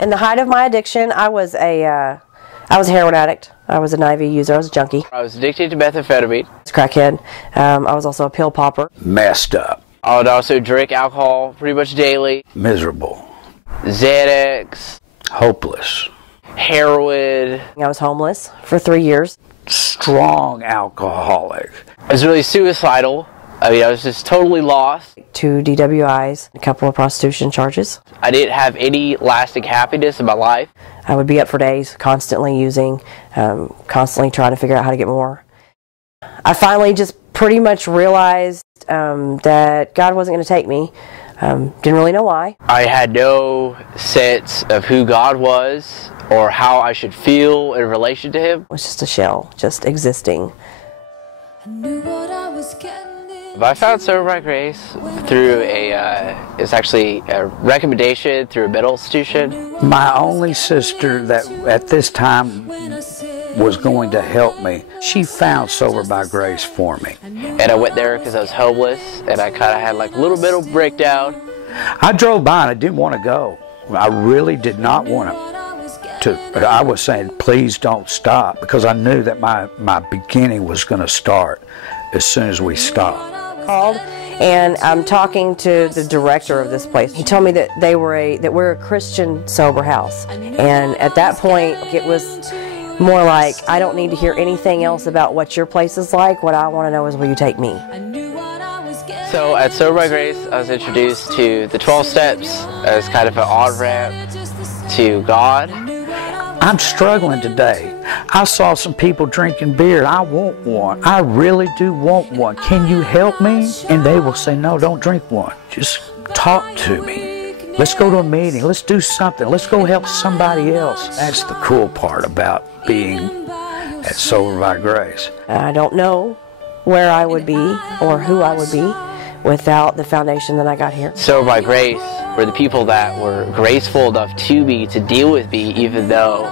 In the height of my addiction, I was a heroin addict. I was an IV user. I was a junkie. I was addicted to methamphetamine. I was a crackhead. I was also a pill popper. Messed up. I would also drink alcohol pretty much daily. Miserable. Xanax. Hopeless. Heroin. I was homeless for 3 years. Strong alcoholic. I was really suicidal. I mean, I was just totally lost. 2 DWIs, a couple of prostitution charges. I didn't have any lasting happiness in my life. I would be up for days, constantly using, constantly trying to figure out how to get more. I finally just pretty much realized that God wasn't going to take me. Didn't really know why. I had no sense of who God was or how I should feel in relation to Him. It was just a shell, just existing. I found Sober by Grace through it's actually a recommendation through a mental institution. My only sister that at this time was going to help me, she found Sober by Grace for me. And I went there because I was homeless and I kind of had like a little bit of breakdown. I drove by and I didn't want to go. I really did not want to, but I was saying, please don't stop, because I knew that my beginning was going to start as soon as we stopped. Called, and I'm talking to the director of this place. He told me that we're a Christian sober house, and at that point it was more like, I don't need to hear anything else about what your place is like. What I want to know is, will you take me? So at Sober by Grace, I was introduced to the 12 steps as kind of an on-ramp to God. I'm struggling today. I saw some people drinking beer. I want one. I really do want one. Can you help me? And they will say, no, don't drink one. Just talk to me. Let's go to a meeting. Let's do something. Let's go help somebody else. That's the cool part about being at Sober by Grace. I don't know where I would be or who I would be without the foundation that I got here. Sober by Grace were the people that were graceful enough to me to deal with me, even though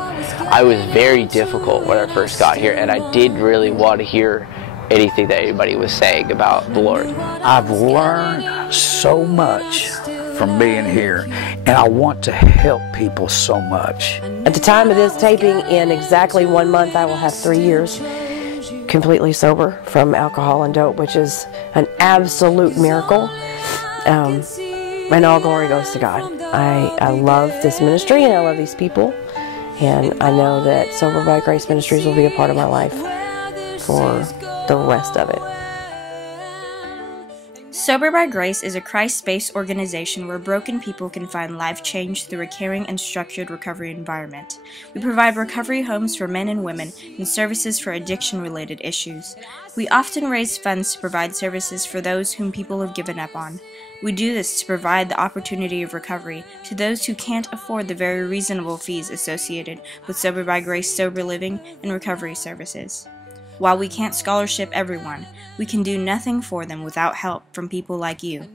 I was very difficult when I first got here and I didn't really want to hear anything that anybody was saying about the Lord. I've learned so much from being here, and I want to help people so much. At the time of this taping, in exactly 1 month, I will have 3 years completely sober from alcohol and dope, which is an absolute miracle. And all glory goes to God. I love this ministry and I love these people, and I know that Sober by Grace Ministries will be a part of my life for the rest of it. Sober by Grace is a Christ-based organization where broken people can find life change through a caring and structured recovery environment. We provide recovery homes for men and women and services for addiction-related issues. We often raise funds to provide services for those whom people have given up on. We do this to provide the opportunity of recovery to those who can't afford the very reasonable fees associated with Sober by Grace sober living and recovery services. While we can't scholarship everyone, we can do nothing for them without help from people like you.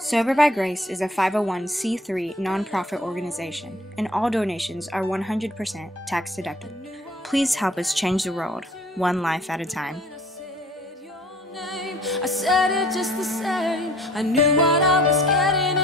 Sober by Grace is a 501c3 nonprofit organization, and all donations are 100% tax deductible. Please help us change the world, one life at a time. I said it just the same. I knew what I was getting